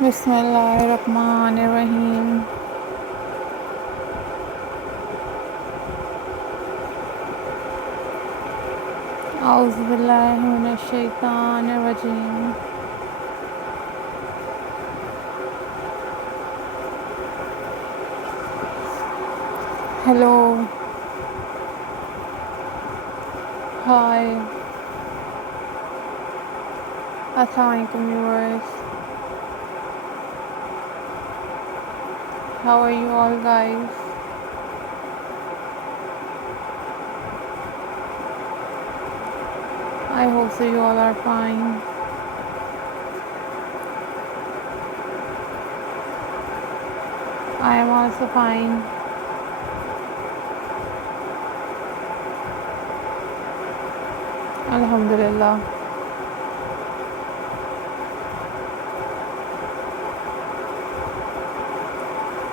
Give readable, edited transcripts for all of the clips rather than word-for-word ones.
बिस्मिल्लाहिर्रहमानिर्रहीम। औज़ुबिल्लाहि मिनश्शैतानिर्रजीम। हेलो, हाय, अस्सलाम वालेकुम viewers. How are you all guys? I hope so you all are fine. I am also fine. Alhamdulillah.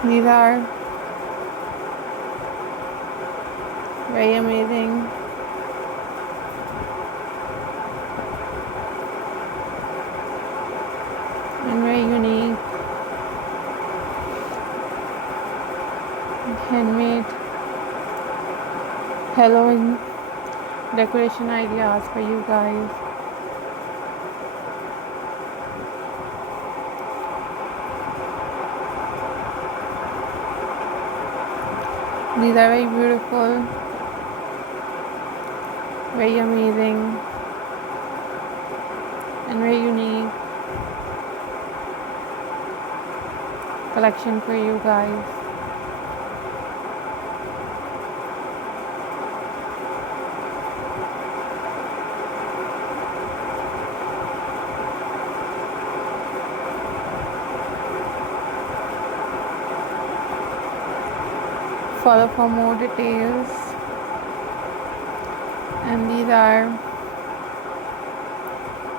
These are very amazing and very unique handmade Halloween decoration ideas for you guys. These are very beautiful, very amazing and very unique collection for you guys. Follow for more details, and these are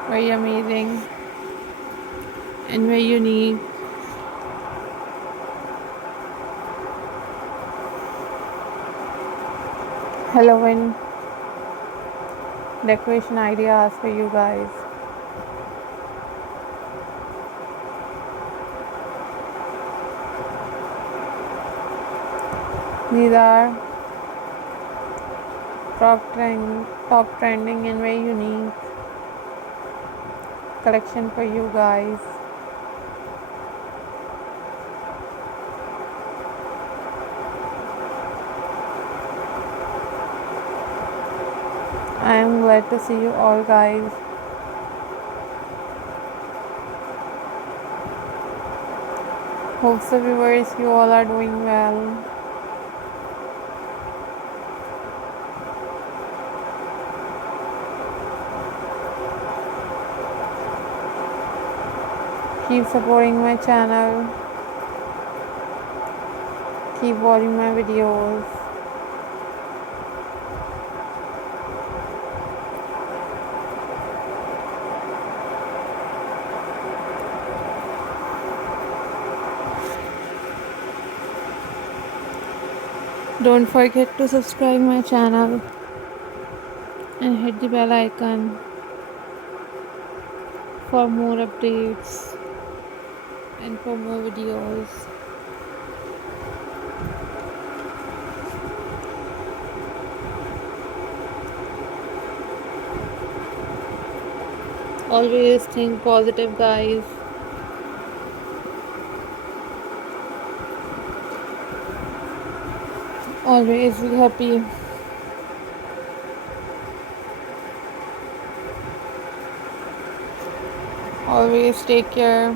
very amazing and very unique Halloween decoration ideas for you guys. These are top trending and very unique collection for you guys. I am glad to see you all guys. Hope so viewers you all are doing well. Keep supporting my channel. Keep watching my videos. Don't forget to subscribe my channel and hit the bell icon for more updates and for more videos. Always think positive guys. Always be happy. Always take care.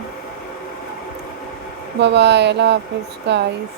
Bye bye. Allah Hafiz guys.